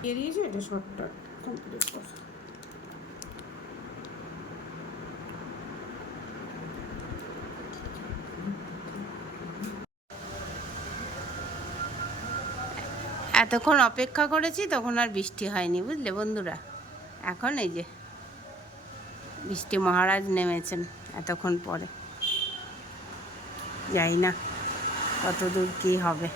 দিয়ে দিয়েছি এটা শর্টটা কমপ্লিট কর এতক্ষণ অপেক্ষা করেছি তখন আর বৃষ্টি হয়নি বুঝলে বন্ধুরা? এখন এই যে বৃষ্টি মহারাজ নেমেছেন এতক্ষণ পরে। যাই না কত দূর কী হবে।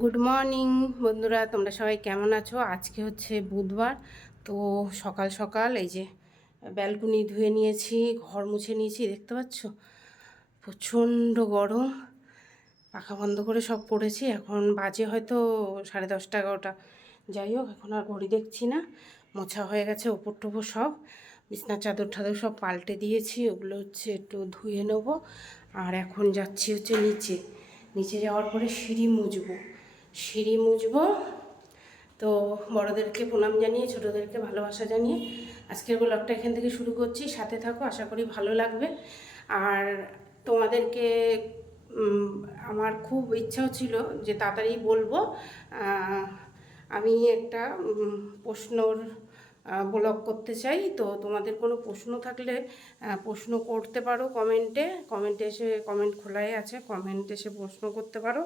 গুড মর্নিং বন্ধুরা, তোমরা সবাই কেমন আছো? আজকে হচ্ছে বুধবার, তো সকাল সকাল এই যে ব্যালকনি ধুয়ে নিয়েছি, ঘর মুছে নিয়েছি, দেখতে পাচ্ছ? প্রচণ্ড গরম, পাখা বন্ধ করে সব পড়েছি, এখন বাজে হয়তো সাড়ে দশটা, এগারোটা। যাই হোক, এখন আর ঘড়ি দেখছি না, মোছা হয়ে গেছে ওপর টোপর সব বিছনার চাদর ঠাদর সব পাল্টে দিয়েছি, ওগুলো হচ্ছে একটু ধুয়ে নেব আর এখন যাচ্ছি হচ্ছে নিচে। নিচে যাওয়ার পরে সিঁড়ি মুছবো সিঁড়ি মুছবো তো বড়োদেরকে প্রণাম জানিয়ে, ছোটোদেরকে ভালোবাসা জানিয়ে আজকের ব্লগটা এখান থেকে শুরু করছি। সাথে থাকো, আশা করি ভালো লাগবে। আর তোমাদেরকে আমার খুব ইচ্ছাও ছিল যে তাড়াতাড়ি বলব। আমি একটা প্রশ্নর ব্লগ করতে চাই। তো তোমাদের কোনো প্রশ্ন থাকলে প্রশ্ন করতে পারো কমেন্টে কমেন্টে এসে কমেন্ট খোলাই আছে কমেন্টে এসে প্রশ্ন করতে পারো।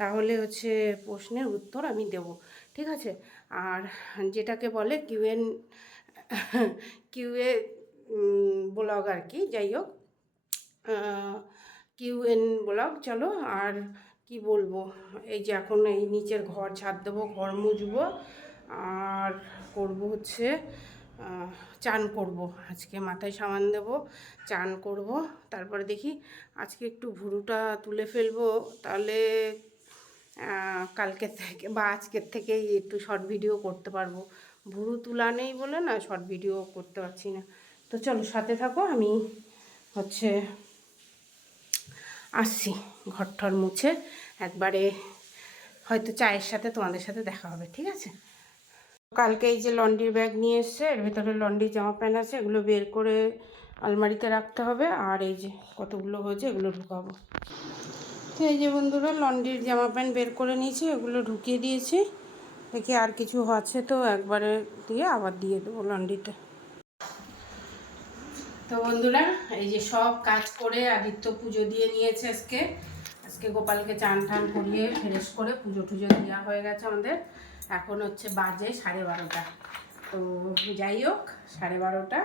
তাহলে হচ্ছে প্রশ্নের উত্তর আমি দেব। ঠিক আছে? আর যেটাকে বলে কিউএন কিউএ ব্লগ আর কি, যাই হোক। কিউএন ব্লগ চলো। আর কি বলব? এই যে এখন এই নিচের ঘর, ছাদ দেবো, ঘর মুছবো। আর করব হচ্ছে চান করব। আজকে মাথায় সামান দেবো চান করব। তারপরে দেখি আজকে একটু ভুরুটা তুলে ফেলব। তাহলে আহ, কালকে থেকে বা আজকের থেকেই একটু শর্ট ভিডিও করতে পারব। ভুরু তুলা নেই বলে না শর্ট ভিডিও করতে পারছি না। তো চলো সাথে থাকো আমি হচ্ছে আসছি ঘর ঠর মুছে। একবারে হয়তো চায়ের সাথে তোমাদের সাথে দেখা হবে ঠিক আছে? কালকে এই যে লন্ড্রির ব্যাগ নিয়ে এসছে, এর ভেতরে লন্ড্রি জামা প্যান্ট আছে, এগুলো বের করে আলমারিতে রাখতে হবে আর এই যে কতগুলো হয়েছে এগুলো ঢুকাবো। তো এই যে বন্ধুরা, লন্ড্রির জামা প্যান্ট বের করে নিয়েছি, এগুলো ঢুকিয়ে দিয়েছি। দেখি আর কিছু আছে তো একবারে দিয়ে আবার দিয়ে দেবো লন্ড্রিতে। তো বন্ধুরা, এই যে সব কাজ করে আদিত্য পুজো দিয়ে নিয়েছে আজকে। আজকে গোপালকে চান টান করিয়ে ফ্রেশ করে পুজো টুজো দেওয়া হয়ে গেছে আমাদের। এখন হচ্ছে বাজে সাড়ে বারোটা। তো যাই হোক, সাড়ে বারোটা।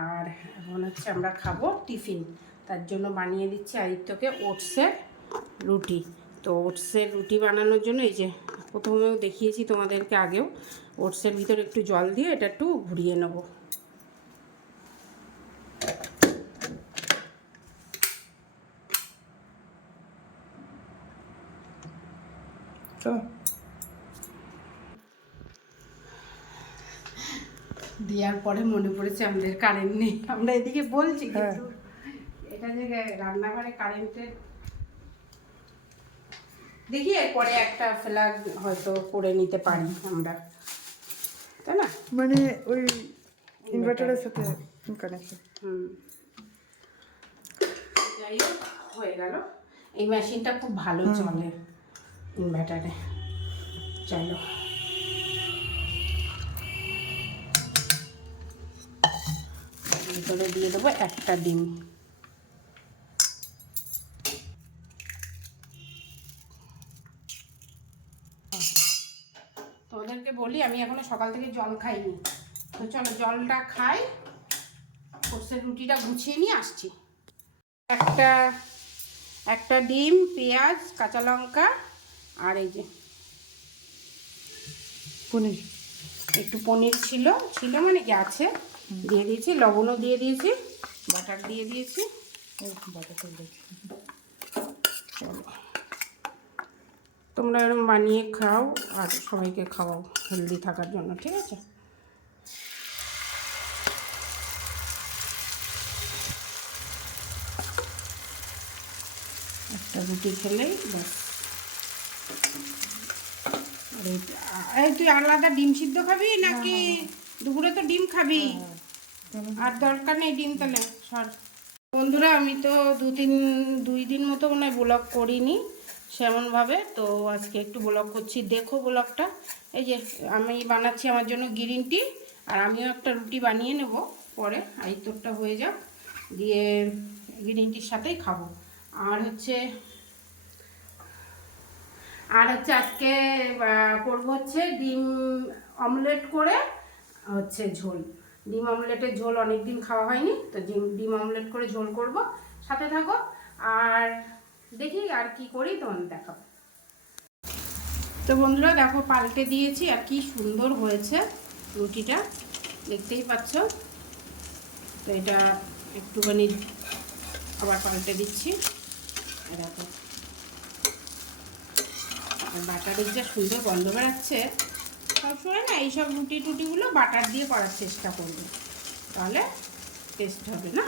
আর এখন হচ্ছে আমরা খাব টিফিন। তার জন্য বানিয়ে দিচ্ছি আদিত্যকে ওটসের রুটি। তো ওটসের রুটি বানানোর জন্য এই যে প্রথমেও দেখিয়েছি তোমাদেরকে আগেও, ওটসের ভিতরে একটু জল দিয়ে এটা একটু ঘুরিয়ে নেব। চলো। দেওয়ার পরে মনে পড়েছে আমাদের কারেন্ট নেই। আমরা এদিকে বলছি হ্যাঁ। কিন্তু এটা যে রান্নাঘরে কারেন্টের দেখি এরপরে একটা ফ্ল্যাগ হয়তো করে নিতে পারি আমরা। তাই না? মানে ওই ইনভার্টারের সাথে কানেকশন হুম। যাই হোক হয়ে গেল। এই মেশিনটা খুব ভালো চলে ইনভার্টারে চলো। ভিতরে দিয়ে দেবো একটা ডিম। তোমাদেরকে বলি আমি এখনও সকাল থেকে জল খাইনি। তো চলো জলটা খাই। সর্ষের রুটিটা গুছিয়ে নিয়ে আসছি। একটা একটা ডিম পেঁয়াজ কাঁচা লঙ্কা আর এই যে পনির। একটু পনির ছিল। ছিল মানে কি আছে? দিয়ে দিয়েছি লবণও দিয়ে দিয়েছি বাটার দিয়ে দিয়েছি। চলো তোমরা এরকম বানিয়ে খাও আর সবাইকে খাওয়াও হেলদি থাকার জন্য ঠিক আছে? একটা রুটি খেলেই আর তুই আলাদা ডিম সিদ্ধ খাবি নাকি দুপুরে তো ডিম খাবি? আর দরকার নেই ডিম তাহলে, সর। বন্ধুরা, আমি তো দু তিন, দুই দিন মতো মনে হয় ব্লগ করিনি সেমনভাবে, তো আজকে একটু ব্লগ করছি। দেখো ব্লগটা এই যে, আমি বানাচ্ছি আমার জন্য গ্রিন টি আর আমিও একটা রুটি বানিয়ে নেব পরে। আর তোরটা হয়ে যাক, দিয়ে গ্রিন টির সাথেই খাব। আর হচ্ছে আর হচ্ছে আজকে করব হচ্ছে ডিম অমলেট করে, হচ্ছে ঝোল। ডিম অমলেটের ঝোল অনেক দিন খাওয়া হয়নি, তো ডিম ডিম অমলেট করে ঝোল করব। সাথে থাকো, আর দেখি আর কি করি, তোমাদের দেখাবো। তো বন্ধুরা, দেখো, পাল্টে দিয়েছি, আর কি সুন্দর হয়েছে রুটিটা। দেখতেই পাচ্ছ? তো এটা একটুখানি আবার পাল্টে দিচ্ছি। দেখো, আর বাটারের যা সুন্দর গন্ধ বেড়াচ্ছে সবসময় না এইসব রুটি টুটিগুলো বাটার দিয়ে করার চেষ্টা করবে। তাহলে টেস্ট হবে না?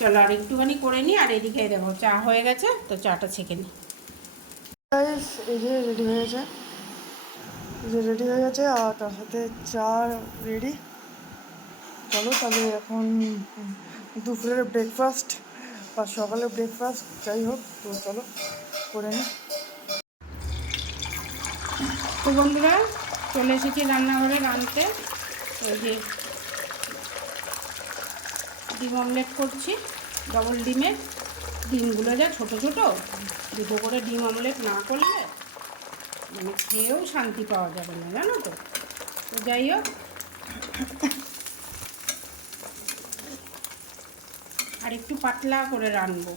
চলো আর একটুখানি করে নিই, আর এদিকে দেখো, চা হয়ে গেছে, তো চাটা ছেঁকে নিই। এই যে রেডি হয়ে গেছে। যে রেডি হয়ে গেছে, আর তার সাথে চা রেডি চলো তাহলে এখন দুপুরের ব্রেকফাস্ট বা সকালের ব্রেকফাস্ট যাই হোক, তো চলো, করে নিই। তো বন্ধুরা, চলে এসেছি রান্নাঘরে রাঁধতে। ওই যে ডিম অমলেট করছি ডবল ডিমের ডিমগুলো যা ছোট ছোট, দুটো করে ডিম অমলেট না করলে মানে খেয়েও শান্তি পাওয়া যাবে না, জানো তো? তো যাই হোক। আর একটু পাতলা করে রানবো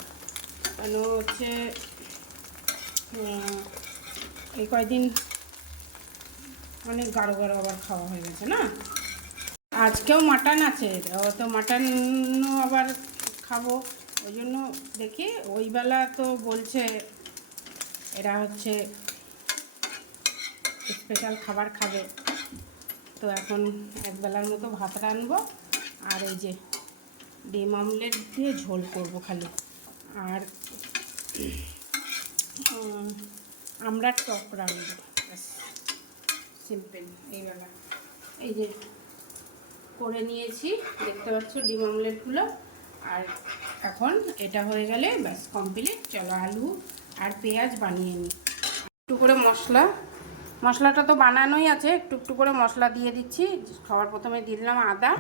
কেন হচ্ছে এই কয়দিন অনেক গাঢ় গাঢ় আবার খাওয়া হয়ে গেছে, না? আজকেও মাটন আছে তো মাটনও আবার খাব, ওই জন্য দেখি, ওই বেলা তো বলছে এরা হচ্ছে স্পেশাল খাবার খাবে। তো এখন একবেলার মতো ভাত রানবো আর এই যে ডিম অমলেট দিয়ে ঝোল করব খালি। আর আমরা টক রানবো সিম্পল এইবেলা এই যে করে নিয়েছি দেখতে পাচ্ছ ডিম অমলেটগুলো। আর এখন এটা হয়ে গেলে ব্যাস কমপ্লিট চলো আলু আর পেঁয়াজ বানিয়ে নিই। একটু করে মশলা। মশলাটা তো বানানোই আছে একটু একটু করে মশলা দিয়ে দিচ্ছি। সবার প্রথমে দিলাম আদা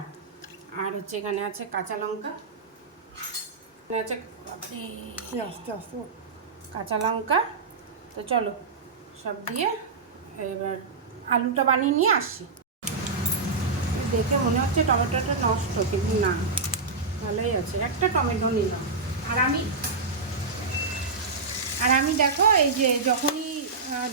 আর হচ্ছে এখানে আছে কাঁচা লঙ্কা। এখানে আছে এই কাঁচা লঙ্কা। তো চলো সব দিয়ে এবার আলুটা বানিয়ে নিয়ে আসি। দেখে মনে হচ্ছে টমেটোটা নষ্ট, কিন্তু না, ভালোই আছে। একটা টমেটো নিলাম। আর আমি আর আমি দেখো, এই যে যখনই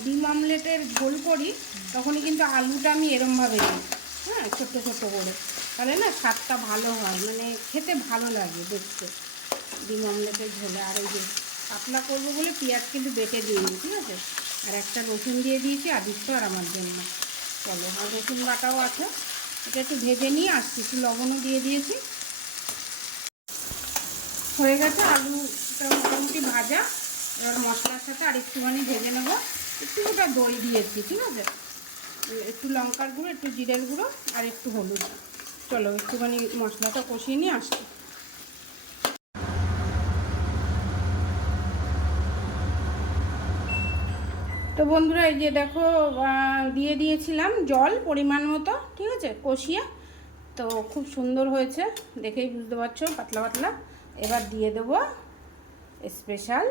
ডিম অমলেটের ঝোল করি, তখনই কিন্তু আলুটা আমি এরমভাবে দিই। হ্যাঁ ছোট্ট ছোট্ট করে। তাহলে না, স্বাদটা ভালো হয়। মানে খেতে ভালো লাগে দেখতে। ডিম অমলেটের ঝোলে। আর এই যে পাতলা করব বলে পেঁয়াজ কিন্তু বেটে দিইনি, ঠিক আছে? আর একটা রসুন দিয়ে দিয়েছি আদিত্য আর আমার জন্য। চলো, আর রসুন বাটাও আছে। এটা একটু ভেজে নিয়ে আসছি একটু লবণও দিয়ে দিয়েছি। হয়ে গেছে আলুটা মোটামুটি ভাজা। এবার মশলার সাথে আর একটুখানি ভেজে নেব। একটু ওটা দই দিয়েছি, ঠিক আছে? একটু লঙ্কার গুঁড়ো, একটু জিরের গুঁড়ো, আর একটু হলুদ। চলো, একটুখানি মশলাটা কষিয়ে নিয়ে আসছি। তো বন্ধুরা, এই যে দেখো দিয়ে দিয়েছিলাম জল পরিমাণ মতো, ঠিক আছে? কষিয়ে। তো খুব সুন্দর হয়েছে, দেখেই বুঝতে পারছ, পাতলা পাতলা। এবার দিয়ে দেবো স্পেশাল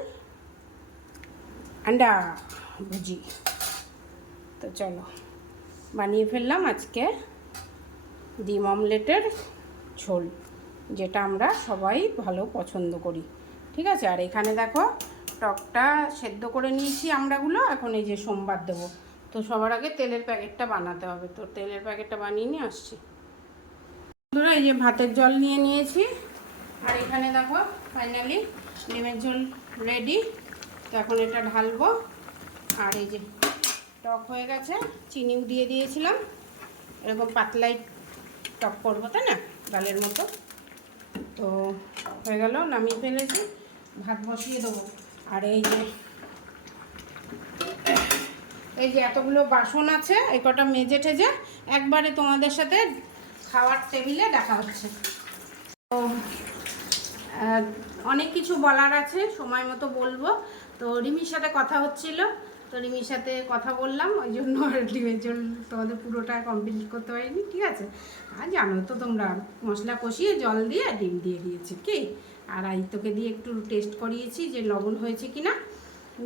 আন্ডা ভুজি। তো চলো, বানিয়ে ফেললাম আজকে ডিম অমলেটের ঝোল, যেটা আমরা সবাই ভালো পছন্দ করি, ঠিক আছে? আর এখানে দেখো টকটা সেদ্ধ করে নিয়েছি আমরাগুলো এখন এই যে সোমবার দেবো। তো সবার আগে তেলের প্যাকেটটা বানাতে হবে। তো তেলের প্যাকেটটা বানিয়ে নিয়ে আসছি। বন্ধুরা, এই যে ভাতের জল নিয়ে নিয়েছি। আর এখানে দেখো ফাইনালি ডিমের ঝোল রেডি তো এখন এটা ঢালবো। আর এই যে টক হয়ে গেছে, চিনিও দিয়ে দিয়েছিলাম। এরকম পাতলাই টক করব, তাই না? ডালের মতো। তো হয়ে গেল, নামিয়ে ফেলেছি। ভাত বসিয়ে দেবো। আর এই যে এই যে এতগুলো বাসন আছে, এই কটা মেজে টেজে একবারে তোমাদের সাথে খাওয়ার টেবিলে দেখা হচ্ছে। তো অনেক কিছু বলার আছে, সময় মতো বলব। তো রিমির সাথে কথা হচ্ছিল, তো রিমির সাথে কথা বললাম, ওই জন্য ডিমের জল তোমাদের পুরোটা কমপ্লিট করতে পারিনি, ঠিক আছে? আর জানো তো তোমরা মশলা কষিয়ে জল দিয়ে ডিম দিয়ে দিয়েছি, কি? আর আইতোকে দিয়ে একটু টেস্ট করিয়েছি যে লবণ হয়েছে কি না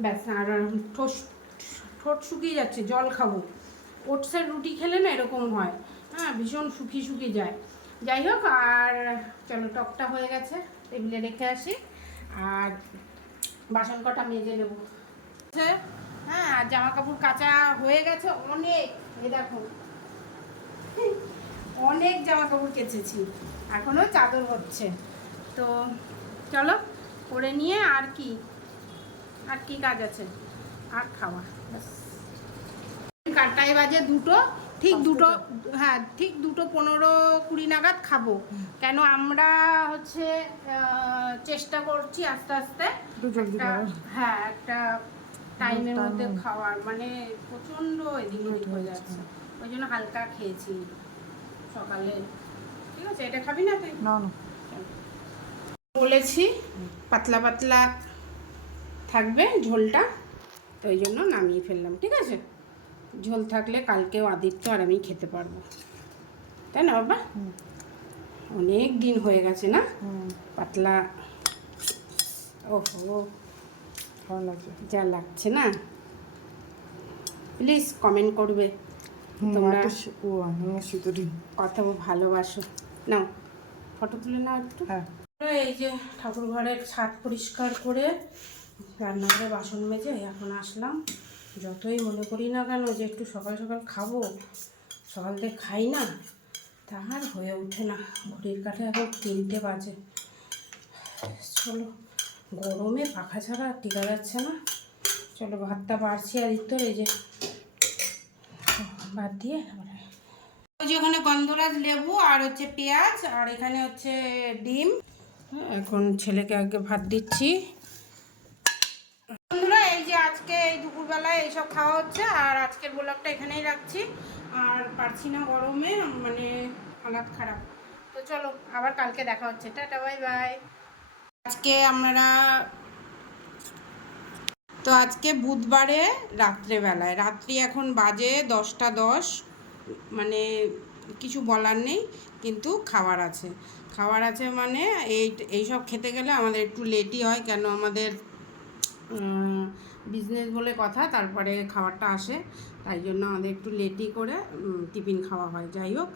ব্যাস, আর ঠোস, ঠোঁট শুকিয়ে যাচ্ছে, জল খাব। ওটসের রুটি খেলে না এরকম হয়। হ্যাঁ ভীষণ শুকিয়ে শুকিয়ে যায়। যাই হোক, আর চলো, টকটা হয়ে গেছে, টেবিলে রেখে আসি। আর বাসন কটা মেজে নেব। হ্যাঁ আর জামা কাপড় কাচা হয়ে গেছে, অনেক। এই দেখো, অনেক জামা কাপড় কেচেছি। এখনও চাদর হচ্ছে। তো চলো করে নিয়ে আর কি আর কি কাজ আছে আর খাওয়া। কারটায় বাজে দুটো ঠিক দুটো হ্যাঁ ঠিক দুটো পনেরো কুড়ি নাগাদ খাব। কেন আমরা হচ্ছে চেষ্টা করছি আস্তে আস্তে হ্যাঁ একটা টাইমের মধ্যে খাওয়ার মানে প্রচণ্ড এদিক ওদিক হয়ে যাচ্ছে। ওই জন্য হালকা খেয়েছি সকালে। ঠিক আছে এটা খাবি না তুই? না না। বলেছি পাতলা পাতলা থাকবে ঝোলটা তো ওই জন্য নামিয়ে ফেললাম ঠিক আছে? ঝোল থাকলে কালকেও আদিত্য আর আমি খেতে পারব। তাই না বাবা? অনেক দিন হয়ে গেছে না? পাতলা ওহো ভালো লাগছে। যা লাগছে না? প্লিজ কমেন্ট করবে। তোমরা শীত ভালোবাসো। নাও ফটো তুলে নাও একটু। হ্যাঁ। এই যে ঠাকুর ঘরের ছাদ পরিষ্কার করে রান্নাঘরে বাসন মেজে এখন আসলাম। যতই মনে করি না কেন যে একটু সকাল সকাল খাব, সকাল থেকে খাই না তাহার হয়ে ওঠে না। ঘড়ির কাঠে এখন তিনটে বাজে। চলো, গরমে পাখা ছাড়া আর টিকা যাচ্ছে না। চলো, ভাতটা বাড়ছি আর ইত্তর, এই যে ভাত দিয়ে ওই যে ওখানে গন্ধরাজ লেবু আর হচ্ছে পেঁয়াজ আর এখানে হচ্ছে ডিম। এখন ছেলেকে আগে ভাত দিচ্ছি। বন্ধুরা, এই যে আজকে এই দুপুরবেলায় এইসব খাওয়া হচ্ছে, আর আজকের ব্লগটা এখানেই রাখছি। আর পারছি না গরমে মানে হালাত খারাপ। তো চলো, আবার কালকে দেখা হচ্ছে। Tata, bye bye. আজকে আমরা, তো আজকে বুধবারে রাত্রেবেলায়, রাত্রি এখন বাজে দশটা দশ মানে কিছু বলার নেই। কিন্তু খাবার আছে। খাবার আছে মানে এই এইসব খেতে গেলে আমাদের একটু লেটই হয় কেন আমাদের বিজনেস বলে কথা তারপরে খাবারটা আসে। তাই জন্য আমাদের একটু লেটই করে টিফিন খাওয়া হয়। যাই হোক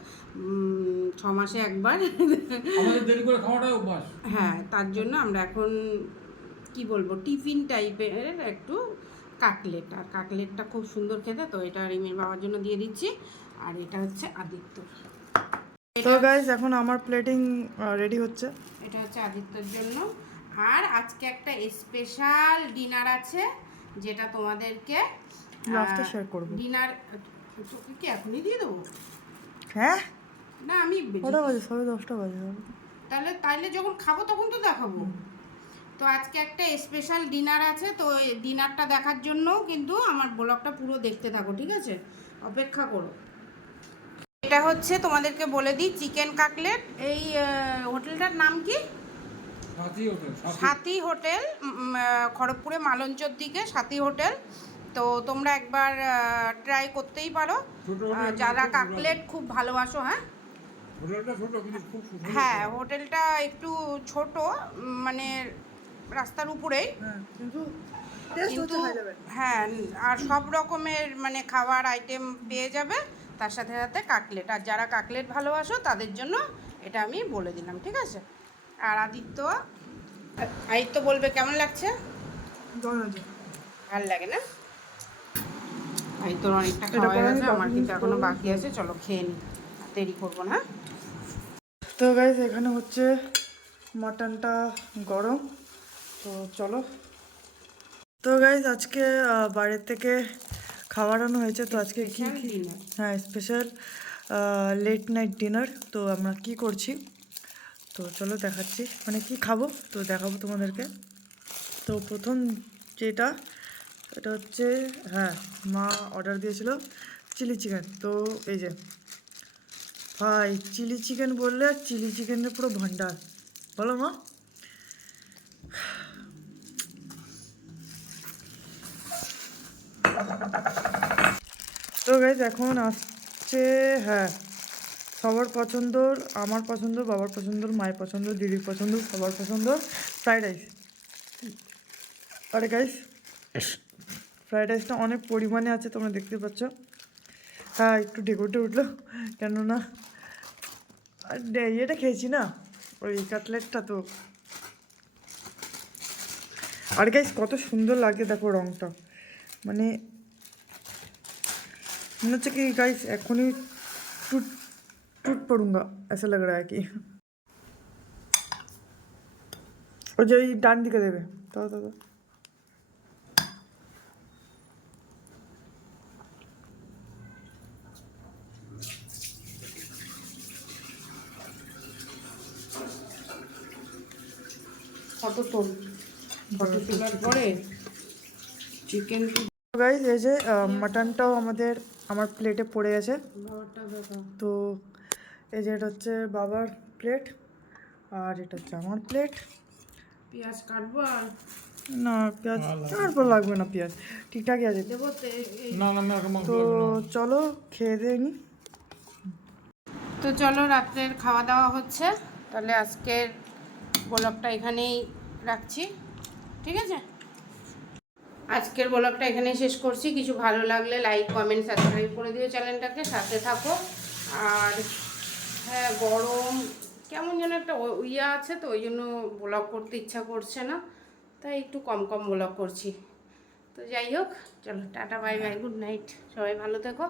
ছ মাসে একবার। দেরি করে খাওয়াটাই অভ্যাস। হ্যাঁ তার জন্য আমরা এখন কি বলব টিফিন টাইপের একটু কাকলেট আর কাকলেটটা খুব সুন্দর খেতে তো এটা রিমির বাবার জন্য দিয়ে দিচ্ছি। আর এটা হচ্ছে আদিত্য। তো গাইজ এখন আমার প্লেটিং রেডি হচ্ছে। এটা হচ্ছে আদিত্যর জন্য। আর আজকে একটা স্পেশাল ডিনার আছে যেটা তোমাদেরকে লাস্টে শেয়ার করব। ডিনার তোকে কি এখনই দিয়ে দেবো? হ্যাঁ? না আমি কটা বাজে? সাড়ে দশটা বাজে তাহলে তাইলে যখন খাব তখন তো দেখাবো। তো আজকে একটা স্পেশাল ডিনার আছে তো ডিনারটা দেখার জন্য কিন্তু আমার ব্লগটা পুরো দেখতে থাকো ঠিক আছে? অপেক্ষা করো। এটা হচ্ছে তোমাদেরকে বলে দিই চিকেন কাকলেট। এই হোটেলটার নাম কি? সাথী হোটেল খড়গপুরে মালঞ্চর দিকে সাথী হোটেল। তো তোমরা একবার ট্রাই করতেই পারো। যারা কাকলেট খুব ভালোবাসো হ্যাঁ? হোটেলটা ছোট কিন্তু খুব সুন্দর হ্যাঁ হোটেলটা একটু ছোট মানে রাস্তার উপরেই। হ্যাঁ কিন্তু হ্যাঁ আর সব রকমের মানে খাবার আইটেম পেয়ে যাবে। তার সাথে সাথে কাকলেট। আর যারা কাকলেট ভালোবাসো তাদের জন্য এটা আমি বলে দিলাম ঠিক আছে? আর আদিত্য? আদিত্য বলবে কেমন লাগছে? ভালো লাগে না? আদিত্যর অনেকটা খাওয়া হয়ে গেছে আমার কিন্তু এখনও বাকি আছে চলো খেয়ে নি। দেরি করব না তো গাইজ এখানে হচ্ছে মাটনটা গরম। তো চলো। তো গাইজ আজকে বাইরের থেকে খাওয়ানো হয়েছে তো আজকে কি কি? হ্যাঁ স্পেশাল লেট নাইট ডিনার তো আমরা কি করছি? তো চলো দেখাচ্ছি। মানে কি খাব? তো দেখাবো তোমাদেরকে। তো প্রথম যেটা এটা হচ্ছে হ্যাঁ মা অর্ডার দিয়েছিল চিলি চিকেন তো এই যে ভাই চিলি চিকেন বললে চিলি চিকেনের পুরো ভান্ডার। বলো মা। Thank you. তো গাইজ এখন আসছে হ্যাঁ সবার পছন্দর আমার পছন্দ বাবার পছন্দর মায়ের পছন্দ দিদির পছন্দ সবার পছন্দ ফ্রাইড রাইস আরে গাইস ফ্রাইড রাইসটা অনেক পরিমাণে আছে তোমরা দেখতে পাচ্ছ। হ্যাঁ একটু ডেকোটে উঠল কেননা ইয়েটা খেয়েছি না ওই কাটলেটটা তো। আর গাইস কত সুন্দর লাগে দেখো রংটা। মানে মনে হচ্ছে कि गाइस এখনই टूट टूट पड़ूंगा ऐसा लग रहा है कि ওই যে ওই ডান দিকে দেবে দাও দাও দাও। ফটো তোল ফটো তোলার পরে চিকেন গাইস এই যে মাটনটাও আমাদের আমার প্লেটে পড়ে গেছে তো এই যে এটা হচ্ছে বাবার প্লেট আর এটা হচ্ছে আমার প্লেট পেঁয়াজ কাটবো আর? না পেঁয়াজ তারপর লাগবে। না পেঁয়াজ। ঠিকঠাকই আছে। দেবো তো চলো খেয়ে দিয়ে নি। তো চলো রাত্রের খাওয়া দাওয়া হচ্ছে। তাহলে আজকের ব্লগটা এখানেই রাখছি। ঠিক আছে? আজকের ব্লগটা এখানে শেষ করছি। কিছু ভালো লাগলে লাইক কমেন্ট সাবস্ক্রাইব করে দিও চ্যানেলটাকে, সাথে থাকো। আর হ্যাঁ গরম, কেমন যেন একটা ইয়ে আছে তো, ওই জন্য ব্লগ করতে ইচ্ছা করছে না। তাই একটু কম কম ব্লগ করছি। তো যাই হোক, চলো, tata bye bye good night সবাই ভালো থেকো।